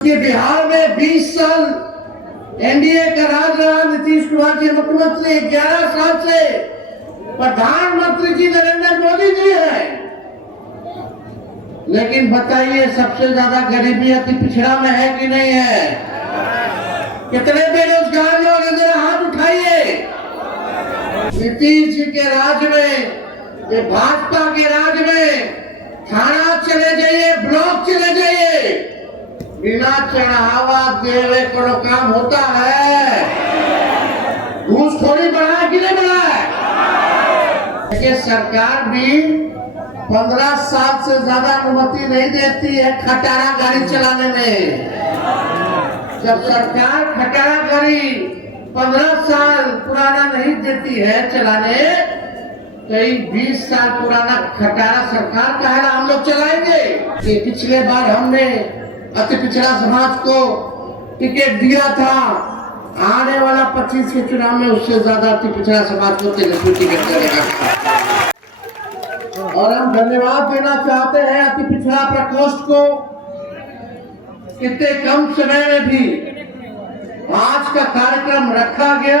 कि बिहार में 20 साल एनडीए का राज रहा, नीतीश कुमार जी मुख्यमंत्री, 11 साल से प्रधानमंत्री जी नरेंद्र मोदी जी है। लेकिन बताइए सबसे ज्यादा गरीबी अति पिछड़ा में है कि नहीं है? कितने बेरोजगार लोग हैं, जरा हाथ उठाइए। नीतीश जी के राज में, ये भाजपा के राज में थाना चले जाइए, ब्लॉक चले जाइए, बिना चढ़ावा देवे को काम होता है। घूसखोरी बढ़ा कि नहीं बढ़ा है? देखिए सरकार भी 15 साल से ज्यादा अनुमति नहीं देती है खटारा गाड़ी चलाने में। जब सरकार खटारा गाड़ी 15 साल पुराना नहीं देती है चलाने, तो 20 साल पुराना खटारा सरकार का है, हम लोग चलाएंगे। कि पिछले बार हमने अति पिछड़ा समाज को टिकट दिया था, आने वाला 25 के चुनाव में उससे ज्यादा अति पिछड़ा समाज को टिकट देगा। और हम धन्यवाद देना चाहते हैं अति पिछड़ा प्रकोष्ठ को, इतने कम समय में भी आज का कार्यक्रम रखा गया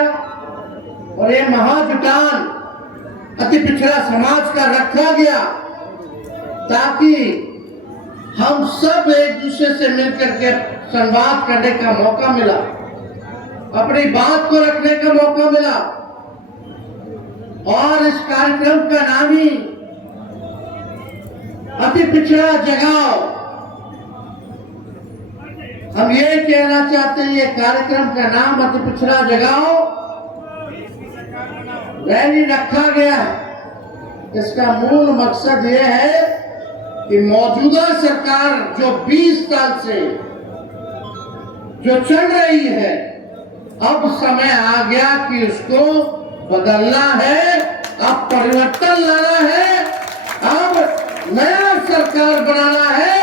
और ये महाजुटान अति पिछड़ा समाज का रखा गया ताकि हम सब एक दूसरे से मिलकर के संवाद करने का मौका मिला, अपनी बात को रखने का मौका मिला। और इस कार्यक्रम का नाम ही अति पिछड़ा जगाओ। हम ये कहना चाहते हैं, ये कार्यक्रम का नाम अति पिछड़ा जगाओ रैली रखा गया है। इसका मूल मकसद ये है कि मौजूदा सरकार जो 20 साल से जो चल रही है, अब समय आ गया कि उसको बदलना है, अब परिवर्तन लाना है, अब नया सरकार बनाना है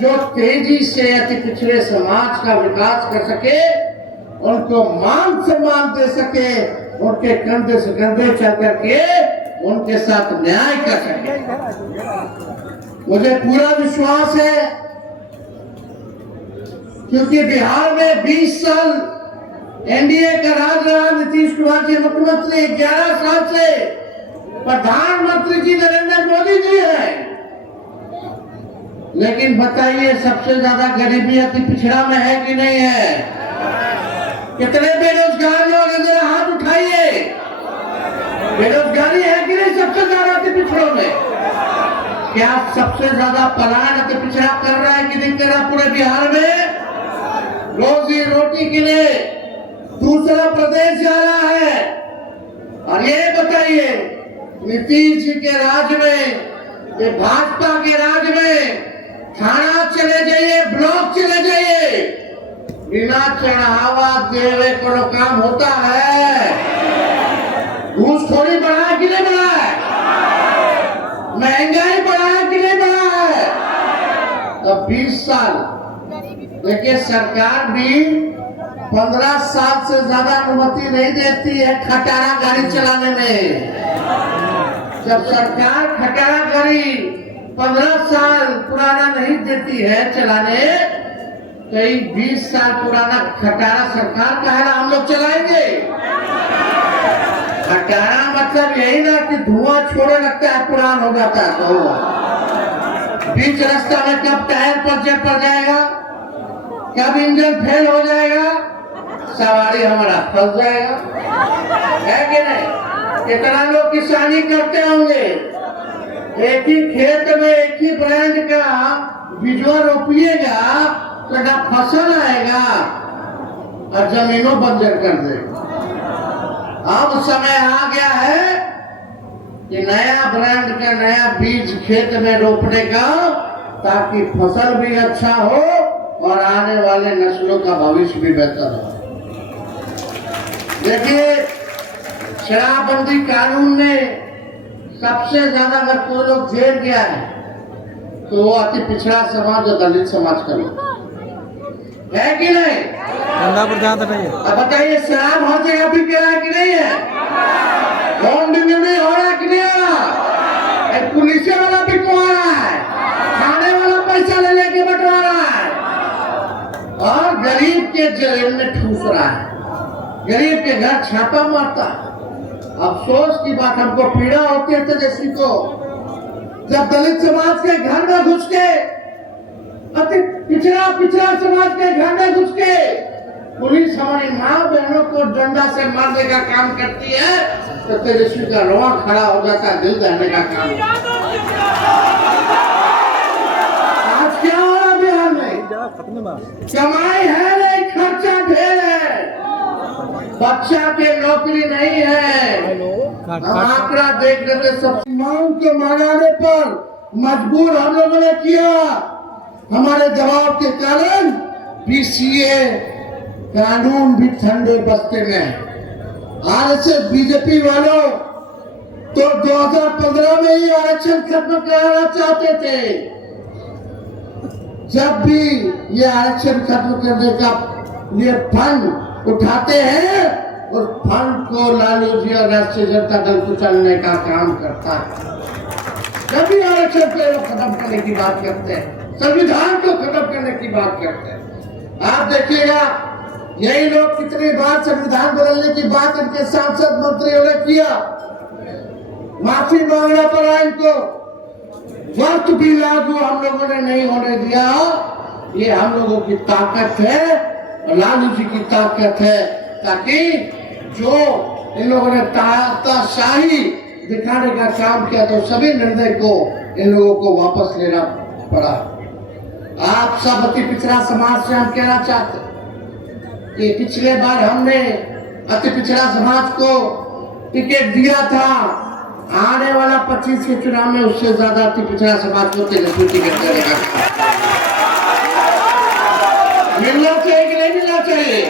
जो तेजी से अति पिछड़े समाज का विकास कर सके, उनको मान सम्मान दे सके, उनके कंधे से कंधे चल करके उनके साथ न्याय कर सके। मुझे पूरा विश्वास है क्योंकि बिहार में 20 साल एनडीए का राज रहा, नीतीश कुमार जी मुख्यमंत्री, 11 साल से प्रधानमंत्री जी नरेंद्र मोदी जी है। लेकिन बताइए सबसे ज्यादा गरीबी अति पिछड़ा में है कि नहीं है? कितने बेरोजगार लोग हैं, जरा हाथ उठाइए। बेरोजगारी है कि नहीं सबसे ज्यादा अति पिछड़ों में? क्या सबसे ज्यादा पलायन अति पिछड़ा कर रहा है कि नहीं कर रहा पूरे बिहार में? रोजी रोटी के लिए दूसरा प्रदेश जा रहा है। और ये बताइए नीतीश जी के राज में, ये भाजपा के राज में थाना चले जाइए, ब्लॉक चले जाइए, बिना चढ़ावा देवे को काम होता है। घूसखोरी बढ़ा कि नहीं बढ़ा है? महंगाई बढ़ा है कि नहीं बढ़ा है? अब 20 साल देखिए सरकार भी 15 साल से ज्यादा अनुमति नहीं देती है खटारा गाड़ी चलाने में। जब सरकार खटारा गाड़ी 15 साल पुराना नहीं देती है चलाने, तो 20 साल पुराना खटारा सरकार का है, हम लोग चलाएंगे। खटारा मतलब यही ना कि धुआं छोड़े लगता है, पुराना हो जाता है तो बीच रास्ता में कब टायर पंचर पड़ जाएगा, कब इंजन फेल हो जाएगा, सवारी हमारा फंस जाएगा, है कि नहीं? कितना लोग किसानी करते होंगे, एक ही खेत में एक ही ब्रांड का बीजवा रोपिएगा तो ना फसल आएगा और जमीनों बंजर कर देगा। अब समय आ गया है कि नया ब्रांड का नया बीज खेत में रोपने का, ताकि फसल भी अच्छा हो और आने वाले नस्लों का भविष्य भी बेहतर हो। देखिए शराबबंदी कानून में सबसे ज्यादा अगर कोई लोग जेल गया है तो वो अति पिछड़ा समाज और दलित समाज का लोग है कि नहीं? अब बताइए शराब हर जगह भी कह रहा है कि नहीं है? होम डिलीवरी हो रहा है कि नहीं हो रहा? पुलिस वाला भी को रहा है, खाने वाला पैसा ले लेके बंटवा रहा है। और गरीब के जेल में ठूस रहा है, गरीब के घर छापा मारता है। अफसोस की बात, हमको पीड़ा होती है तेजस्वी को, जब दलित समाज के घर में घुस के, अति पिछड़ा समाज के घर में घुस के पुलिस हमारी माँ बहनों को डंडा से मारने का काम करती है, तो तेजस्वी का रोआ खड़ा हो जाता है, दिल दहने का काम। आज क्या हो रहा बिहार में? कमाई है नहीं, खर्चा ढेर है, बच्चा के नौकरी नहीं है। हम आंकड़ा देख लेते, सब मांग के मनाने पर मजबूर हम लोगों ने किया। हमारे दबाव के कारण पीसीए कानून भी ठंडे बस्ते में। आरएसएस बीजेपी वालों तो 2015 में ही आरक्षण खत्म कराना चाहते थे। जब भी ये आरक्षण खत्म करने का ये फंड उठाते हैं, उस फंड को लालू जी और राष्ट्रीय जनता दल कुचलने का काम करता है। जब भी आरक्षण को खत्म करने की बात करते हैं, संविधान को खत्म करने की बात करते हैं, आप देखिएगा यही लोग कितनी बार संविधान बदलने की बात इनके सांसद मंत्रियों ने किया, माफी मांगना पड़ा इनको, वक्त भी लागू हम लोगों ने नहीं होने दिया। ये हम लोगों की ताकत है और लालू जी की ताकत है, ताकि जो इन लोगों ने तानाशाही दिखाने का काम किया, तो सभी निर्णय को इन लोगों को वापस लेना पड़ा। आप सब अति पिछड़ा समाज से हम कहना चाहते हैं कि पिछले बार हमने अति पिछड़ा समाज को टिकट दिया था, आने वाला 25 के चुनाव में उससे ज्यादा अति पिछड़ा समाज को तेजस्वी टिकट देगा। मिलना चाहिए कि नहीं मिलना चाहिए?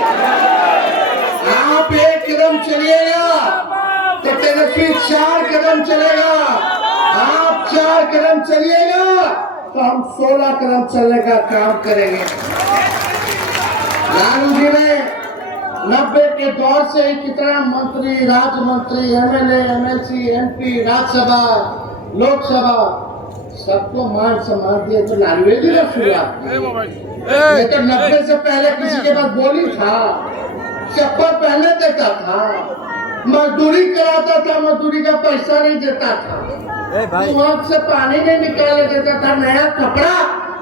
आप एक कदम चलिएगा तो तेजस्वी 4 कदम चलेगा, आप 4 कदम चलिएगा तो हम 16 कदम चलने का काम करेंगे। लालू जी ने 90 के दौर से ही कितना मंत्री, राज्य मंत्री, MLA, MLC, MP, Rajya Sabha, Lok Sabha सबको मान सम्मान दिए, तो लालू जी ने शुरुआत की। ये तो 90 से पहले किसी के पास बोली था, चप्पल पहले देता था, मजदूरी कराता था, मजदूरी का पैसा नहीं देता था, वहां से पानी नहीं निकाले देता था, नया कपड़ा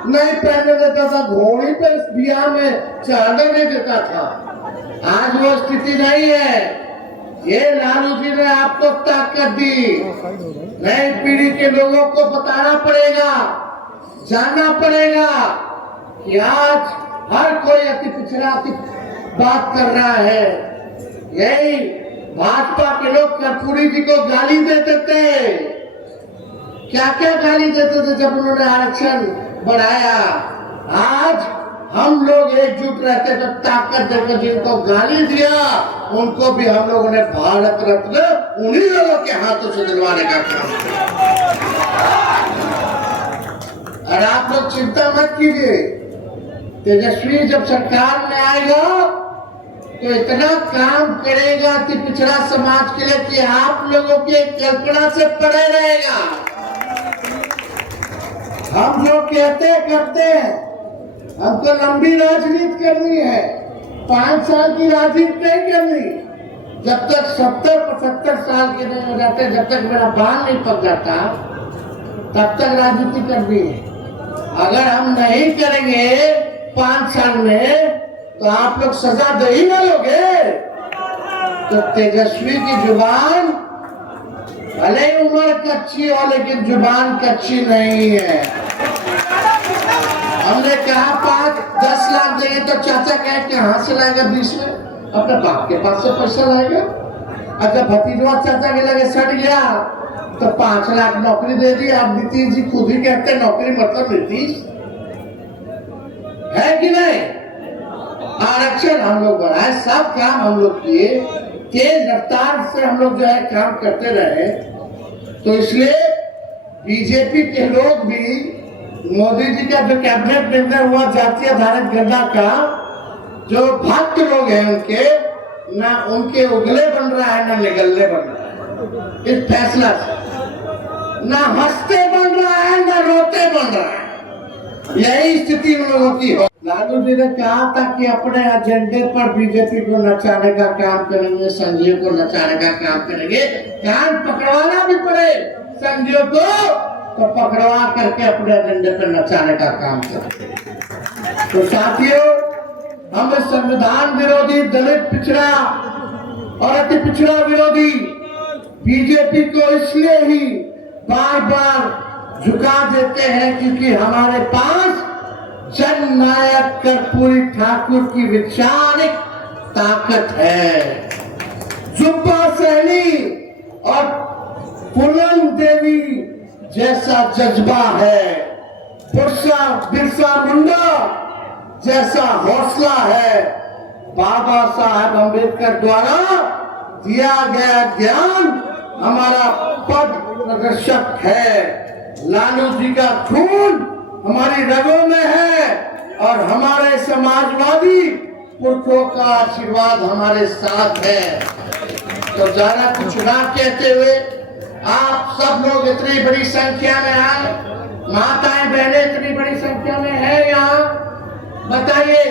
नहीं पहने देता था, घोड़ी पे बिया में चढ़ने नहीं देता था। आज वो स्थिति नहीं है। ये लालू जी ने आपको ताकत दी। नई पीढ़ी के लोगों को बताना पड़ेगा, जानना पड़ेगा कि आज हर कोई अति पिछड़ा बात कर रहा है। यही भाजपा के लोग कर्पूरी जी को गाली देते थे, क्या क्या गाली देते थे जब उन्होंने आरक्षण बढ़ाया। आज हम लोग एकजुट रहते तो ताकत देकर जिनको गाली दिया उनको भी हम लोगों ने भारत रत्न उन्हीं लोगों के हाथों से दिलवाने का काम किया। और आप लोग चिंता मत कीजिए, तेजस्वी जब सरकार में आएगा तो इतना काम करेगा कि पिछड़ा समाज के लिए कि आप लोगों की कल्पना से परे रहेगा। हम जो कहते करते हैं, हमको लंबी राजनीति करनी है, 5 साल की राजनीति नहीं करनी। जब तक 70-75 साल के नहीं हो जाते, जब तक मेरा बाल नहीं पक जाता, तब तक राजनीति करनी है। अगर हम नहीं करेंगे 5 साल में, तो आप लोग सजा दे ही ना लोगे। तो तेजस्वी की जुबान भले उम्र कच्ची हो, लेकिन जुबान कच्ची नहीं है। हमने कहा 5-10 लाख देंगे, तो चाचा कहे कहाँ से लाएगा 20 में? अपने बाप के पास से पैसा लाएगा। अगर भतीजवा चाचा के लगे सट गया तो 5 लाख नौकरी दे दी। अब नीतीश जी खुद ही कहते नौकरी मतलब नीतीश है कि नहीं? आरक्षण हम लोग बढ़ाए, सब काम हम लोग किए, तेज रफ्तार से हम लोग जो है काम करते रहे। तो इसलिए बीजेपी के लोग भी मोदी जी का जो कैबिनेट निर्णय हुआ जातीय आधारित गणना का, जो भक्त लोग हैं उनके, ना उनके उगले बन रहा है ना निगलने बन रहा है इस फैसला से, ना हंसते बन रहा है ना रोते बन रहा है। यही स्थिति उन लोगों की हो। लालू जी ने कहा था कि अपने एजेंडे पर बीजेपी को नचाने का काम करेंगे, संघियों को नचाने का काम करेंगे। कान पकड़वाना भी पड़े संघियों को तो पकड़वा करके अपने एजेंडे पर नचाने का काम करेंगे। तो साथियों, हम संविधान विरोधी, दलित पिछड़ा और अति पिछड़ा विरोधी बीजेपी को इसलिए ही बार बार झुका देते हैं क्योंकि हमारे पास जननायक कर्पूरी ठाकुर की वैचारिक ताकत है। जुब्बा सहनी और पुलन देवी जैसा जज्बा है, बिरसा मुंडा जैसा हौसला है। बाबा साहब अम्बेडकर द्वारा दिया गया ज्ञान हमारा पथ प्रदर्शक है। लालू जी का खून हमारी रगों में है और हमारे समाजवादी पुरखों का आशीर्वाद हमारे साथ है। तो ज्यादा कुछ ना कहते हुए आप सब लोग इतनी बड़ी संख्या में आए, माताएं बहनें इतनी बड़ी संख्या में है यहाँ, बताइए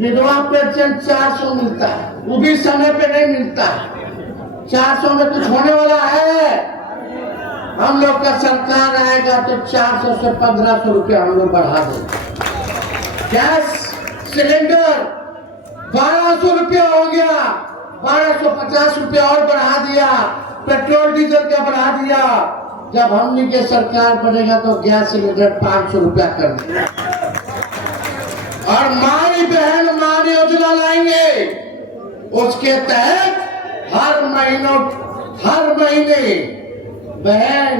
विधवा पेंशन 400 मिलता है, वो भी समय पे नहीं मिलता है। 400 में कुछ होने वाला है? हम लोग का सरकार आएगा तो 400 से 1500 रुपया हम लोग बढ़ा देंगे। गैस सिलेंडर 1200 रुपया हो गया, 1250 रुपया और बढ़ा दिया। पेट्रोल डीजल का बढ़ा दिया। जब हमनी के सरकार बनेगा तो गैस सिलेंडर 500 रुपया कर देगा और माई बहन मान योजना लाएंगे। उसके तहत हर महीने बहन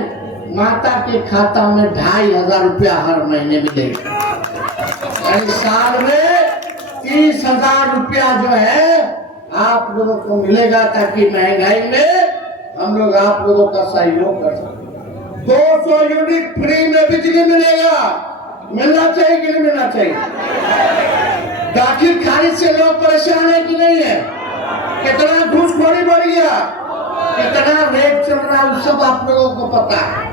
माता के खाता में 2500 रुपया हर महीने मिलेगा। साल में 30,000 रुपया जो है आप लोगों को मिलेगा ताकि महंगाई में हम लोग आप लोगों का सहयोग कर सकें। 200 यूनिट फ्री में बिजली मिलेगा। मिलना चाहिए कि नहीं मिलना चाहिए? दाखिल खारिज से लोग परेशान है कि नहीं है? कितना घूसखोरी बढ़ गया, कितना रेट चल रहा है, सब आप लोगों को पता है।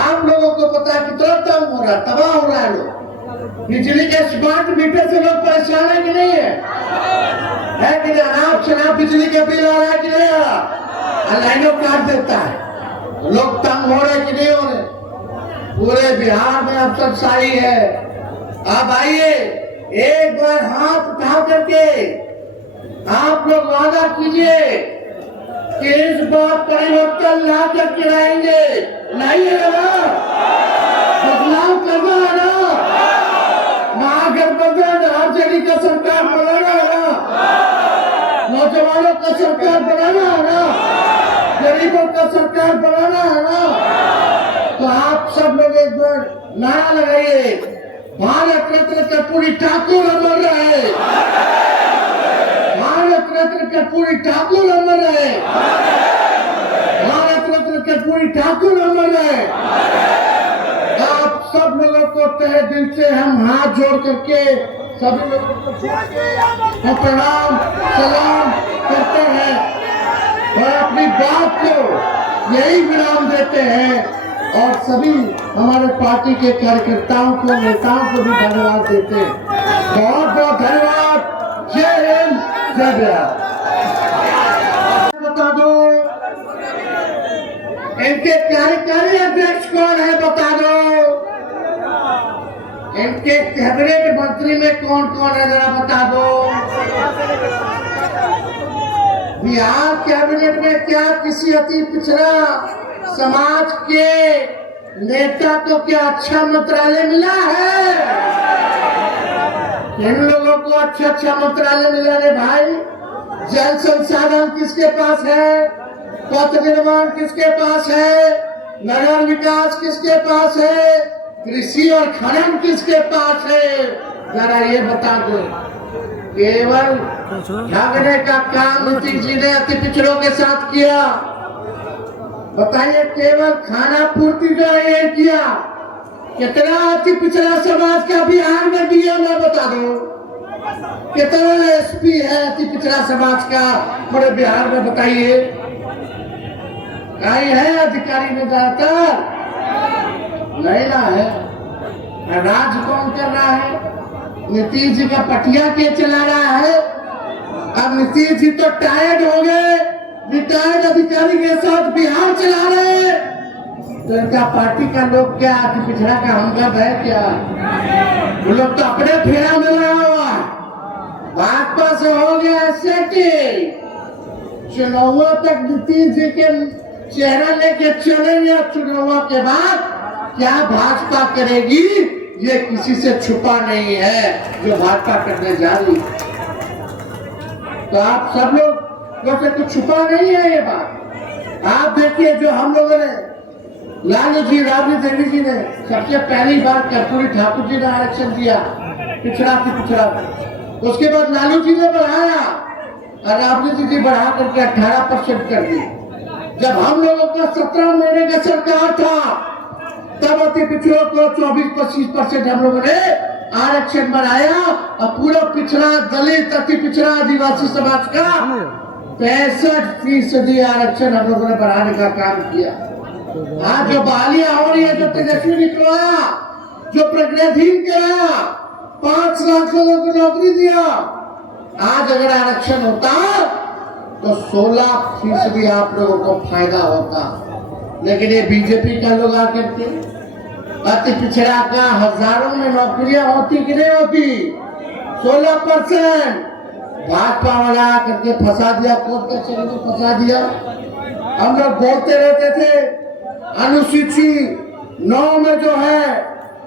आप लोगों को पता है कितना तंग हो रहा है, तबाह हो रहा है लोग। बिजली के स्मार्ट मीटर से लोग परेशान है कि नहीं है? है कि नहीं? अनाप शनाप बिजली का बिल आ रहा है कि नहीं आ रहा? लाइनों काट देता है। लोग तंग हो रहे कि नहीं हो रहे? पूरे बिहार में अफसरशाही है। अब आइए एक बार हाथ उठा करके आप लोग वादा कीजिए कि इस बार परिवर्तन ला करके लाएंगे। लाइएगा ना? बदलाव करना है ना? महागठबंधन आरजेडी का सरकार बनाना है ना? नौजवानों का सरकार बनाना है ना? गरीबों का सरकार बनाना है ना? तो आप सब लोग एक बार नारा लगाइए, भारत रत्न कर्पूरी ठाकुर अमर रहे। भारत रत्न कर्पूरी ठाकुर अमर रहे। भारत रत्न कर्पूरी ठाकुर अमर रहे। आप सब लोगों को तहे दिल से हम हाथ जोड़ करके सभी लोगों को प्रणाम सलाम करते हैं और अपनी बात को यही विराम देते हैं और सभी हमारे पार्टी के कार्यकर्ताओं को, नेताओं को भी धन्यवाद देते हैं। बहुत बहुत धन्यवाद। जय हिंद, जय बिहार। बता दो इनके कार्यकारी अध्यक्ष कौन है? बता दो इनके कैबिनेट मंत्री में कौन कौन है? जरा बता दो। बिहार कैबिनेट में क्या किसी अति पिछड़ा समाज के नेता को क्या अच्छा मंत्रालय मिला है? इन लोगों को अच्छा मंत्रालय मिला रे भाई। जल संसाधन किसके पास है? पथ निर्माण किसके पास है? नगर विकास किसके पास है? कृषि और खनन किसके पास है? जरा ये बता दो। केवल भागने का काम नीतीश जी ने अति पिछड़ों के साथ किया। बताइए, केवल खाना पूर्ति का ये किया। कितना अति पिछड़ा समाज का बिहार में डीएम है? बता दो। कितना एसपी है अति पिछड़ा समाज का पूरे बिहार में? बताइए। कहीं है अधिकारी में ज्यादातर? नहीं ना है। राज कौन कर रहा है? नीतीश जी का पटिया के चला रहा है। अब नीतीश जी तो टायर्ड हो गए, रिटायर्ड अधिकारी के साथ बिहार चला रहे हैं। तो इनका पार्टी का लोग क्या कि पिछड़ा का हमदर्द है क्या? वो लोग तो अपने फेरा में लगा हुआ है। भाजपा से हो गया सेटिंग, चुनाव तक नीतीश जी के चेहरा लेके चलेंगे। चुनाव के बाद क्या भाजपा करेगी ये किसी से छुपा नहीं है जो भाजपा करने जा रही है। तो आप सब लोग से कुछ छुपा नहीं है ये बात। आप देखिए जो हम लोगों ने लालू जी, राबड़ी देवी जी ने सबसे पहली बार कर्पूरी ठाकुर जी ने आरक्षण दिया, पिछड़ा थी पिछड़ा। उसके बाद लालू जी ने बढ़ाया और राबड़ी जी बढ़ा करके 18% कर दी। जब हम लोगों का 17 महीने का सरकार था तब अति पिछड़ों को 24-25% हम लोगों ने आरक्षण बढ़ाया और पूरा पिछड़ा दलित, अति पिछड़ा आदिवासी समाज का 65% आरक्षण हम लोगों ने बढ़ाने का काम किया। आज जो बहालियां हो रही है, जो तेजस्वी निकलवाया, जो प्रज्ञाधीन कराया, 5 लाख लोगों को नौकरी दिया, आज अगर आरक्षण होता तो 16% आप लोगों को फायदा होता। लेकिन ये बीजेपी का लोग आकर के अति पिछड़ा का हजारों में नौकरियां होती कि नहीं होती? 16% भाजपा वाला करके फंसा दिया, कोर्ट कचहरी में फंसा दिया। हम लोग बोलते रहते थे अनुसूची 9 में जो है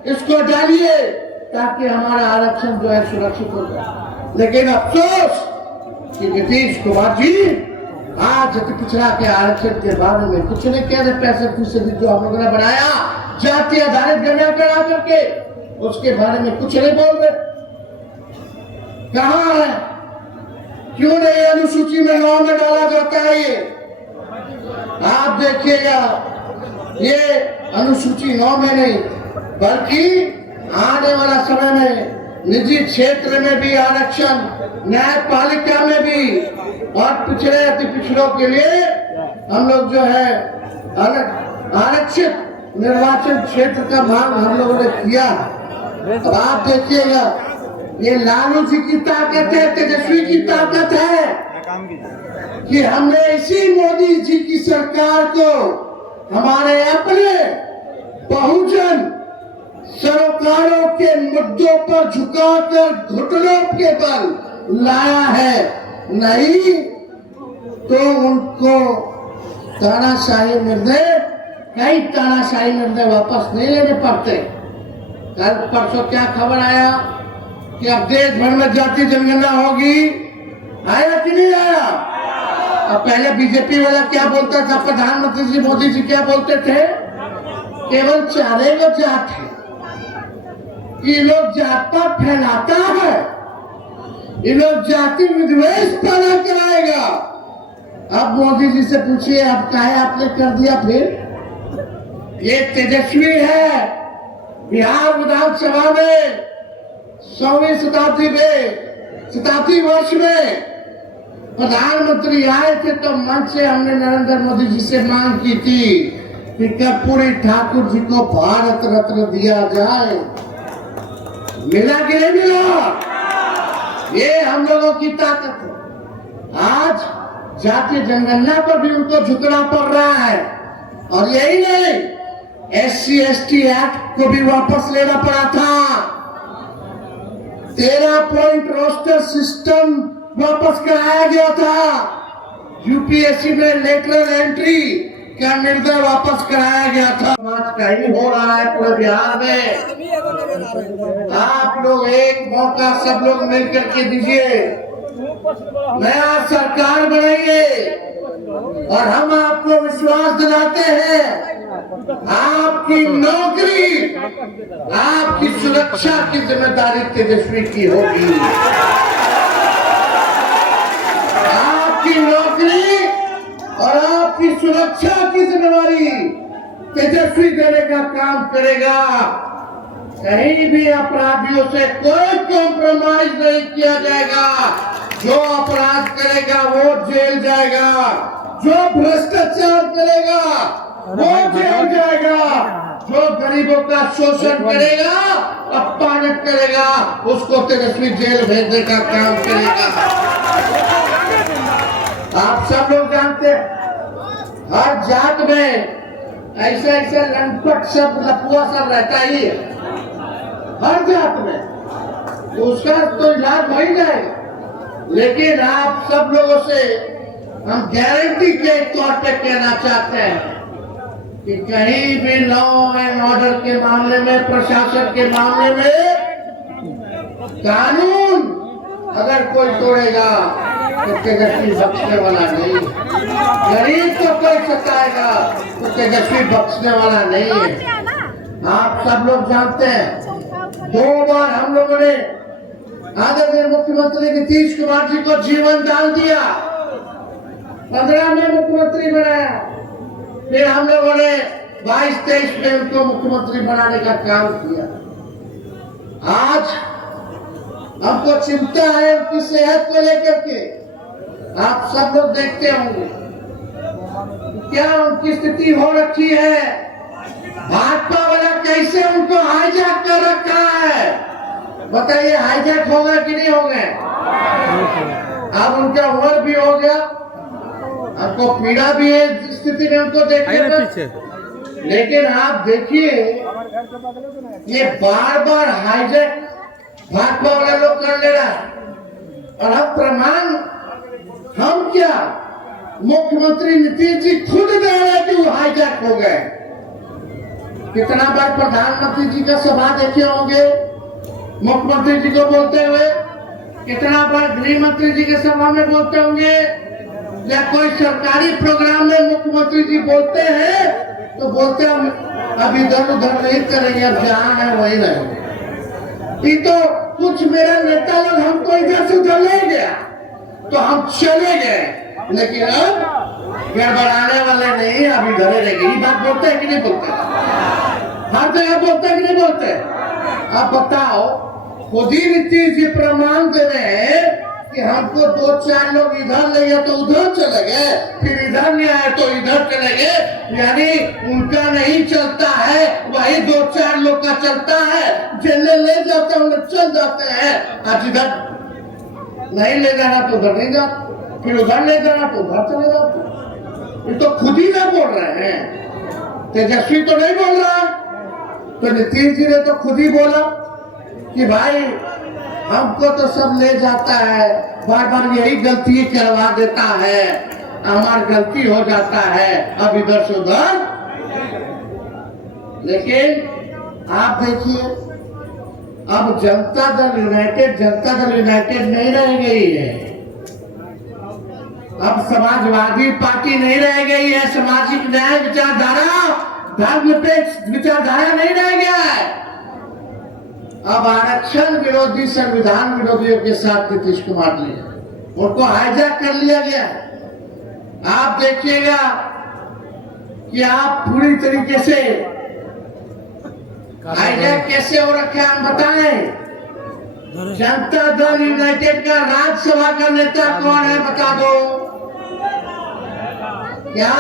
इसको डालिए ताकि हमारा आरक्षण जो है सुरक्षित हो जाए। लेकिन अफसोस कि नीतीश कुमार जी आज पिछड़ा के आरक्षण के बारे में कुछ नहीं कह रहे। 65% जो हम लोगों ने बढ़ाया जाति आधारित गणना करा करके, उसके बारे में कुछ नहीं बोल रहे। कहाँ है? क्यों नहीं अनुसूची में 9 में डाला जाता है? ये आप देखिएगा, ये अनुसूची 9 में नहीं बल्कि आने वाला समय में निजी क्षेत्र में भी आरक्षण, न्यायपालिका में भी, और पिछड़े अति पिछड़ों के लिए हम लोग जो है आरक्षित निर्वाचन क्षेत्र का भाग हम लोगों ने किया। अब आप देखिएगा, ये लालू जी की ताकत है, तेजस्वी की ताकत है कि हमने इसी मोदी जी की सरकार को हमारे अपने बहुजन सरोकारों के मुद्दों पर झुकाकर घुटनों के बल लाया है। नहीं तो उनको तानाशाही निर्णय, कई तानाशाही निर्णय वापस नहीं लेने पड़ते। कल परसों क्या खबर आया कि अब देश भर में जाति जनगणना होगी, आया कि नहीं आया? अब पहले बीजेपी वाला क्या बोलता था, प्रधानमंत्री जी मोदी जी क्या बोलते थे? केवल 4 लोग जात है, ये लोग जात पात फैलाता है, ये लोग जाति विद्वेष पैदा कराएगा। अब मोदी जी से पूछिए अब काहे आपने कर दिया? फिर ये तेजस्वी है, बिहार विधानसभा में 100वीं शताब्दी वर्ष में प्रधानमंत्री आए थे तो मंच से हमने नरेंद्र मोदी जी से मांग की थी कि कर्पूरी ठाकुर जी को भारत रत्न दिया जाए। मिला कि नहीं मिला? ये हम लोगों की ताकत है। आज जातीय जनगणना पर भी उनको झुकना पड़ रहा है। और यही नहीं, SC/ST एक्ट को भी वापस लेना पड़ा था। 13 पॉइंट रोस्टर सिस्टम वापस कराया गया था। यूपीएससी में लेटरल एंट्री का निर्णय वापस कराया गया था। समाज का ही हो रहा है पूरे बिहार में। आप लोग एक मौका सब लोग मिलकर के दीजिए, नया सरकार बनाइए और हम आपको विश्वास दिलाते हैं आपकी नौकरी, आपकी सुरक्षा की जिम्मेदारी तेजस्वी की होगी। आपकी नौकरी और आपकी सुरक्षा की जिम्मेदारी तेजस्वी देने का काम करेगा। कहीं भी अपराधियों से कोई कॉम्प्रोमाइज नहीं किया जाएगा। जो अपराध करेगा वो जेल जाएगा, जो भ्रष्टाचार करेगा वो जेल जाएगा, जो गरीबों का शोषण करेगा, अपमानित करेगा, उसको तेजस्वी जेल भेजने का काम करेगा। आप सब लोग जानते हैं हर जात में ऐसा ऐसा लंपट सब लपुआ सब रहता ही है, हर जात में, तो उसका तो इलाज हो ही जाएगा। लेकिन आप सब लोगों से हम गारंटी के तौर पे कहना चाहते हैं कि कहीं भी लॉ एंड ऑर्डर के मामले में, प्रशासन के मामले में कानून अगर कोई तोड़ेगा तो तेजस्वी बख्शने वाला नहीं। गरीब को कोई सताएगा तो तेजस्वी बख्शने वाला नहीं है। आप सब लोग जानते हैं 2 बार हम लोगों ने आदरणीय मुख्यमंत्री नीतीश कुमार जी को जीवन दान दिया, 15 में मुख्यमंत्री बनाया, फिर हम लोगों ने 22-23 में उनको मुख्यमंत्री बनाने का काम किया। आज हमको चिंता है उनकी सेहत को लेकर के। आप सब लोग देखते होंगे क्या उनकी स्थिति हो रखी है, भाजपा वाला कैसे उनको हाईजैक कर रखा है। बताइए हाईजैक होगा कि नहीं होगा? अब उनका उम्र भी हो गया, हमको पीड़ा भी है जिस स्थिति में उनको देखिए। लेकिन आप देखिए ये बार बार हाईजैक भाजपा वाले लोग कर ले रहा है, और अब प्रमाण हम क्या, मुख्यमंत्री नीतीश जी खुद दे रहे कि वो हाईजैक हो गए। कितना बार प्रधानमंत्री जी का सभा देखे होंगे मुख्यमंत्री जी को बोलते हुए, कितना बार गृह मंत्री जी के सभा में बोलते होंगे, या कोई सरकारी प्रोग्राम में मुख्यमंत्री जी बोलते हैं तो बोलते हम अब इधर उधर नहीं करेंगे, अब जहां है वही रहेंगे। ये तो कुछ मेरा नेता लोग हमको इधर से उधर ले गया तो हम चले गए, लेकिन अब गड़बड़ाने वाले नहीं, अब इधर रहेंगे। ये बात बोलते हैं कि नहीं बोलते? हर जगह बोलते हैं कि नहीं बोलते? अब बताओ, खुद ही नीतीश जी प्रमाण दे रहे हैं कि हमको 2-4 लोग इधर ले गए तो उधर चले गए, फिर इधर ले आए तो इधर चले गए। यानी उनका नहीं चलता है, वही 2-4 लोग का चलता है। जेल ले जाते हैं चल जाते हैं, आज इधर नहीं ले जाना तो उधर नहीं जाते, फिर उधर ले जाना तो उधर चले जाते। ये तो खुद ही ना बोल रहे हैं, तेजस्वी तो नहीं बोल रहा। तो नीतीश जी ने तो खुद ही बोला कि भाई हमको तो सब ले जाता है, बार बार यही गलती करवा देता है, हमारी गलती हो जाता है, अब इधर से उधर। लेकिन आप देखिए अब जनता दल यूनाइटेड नहीं रह गई है, अब समाजवादी पार्टी नहीं रह गई है, सामाजिक न्याय विचारधारा, धर्मनिरपेक्ष विचारधारा नहीं रह गया है। अब आरक्षण विरोधी, संविधान विरोधियों के साथ नीतीश कुमार जी उनको हाईजैक कर लिया गया। आप देखिएगा कि आप पूरी तरीके से हाईजैक कैसे हो रखे हैं हम बताएं। जनता दल यूनाइटेड का राज्यसभा का नेता कौन है बता दो क्या?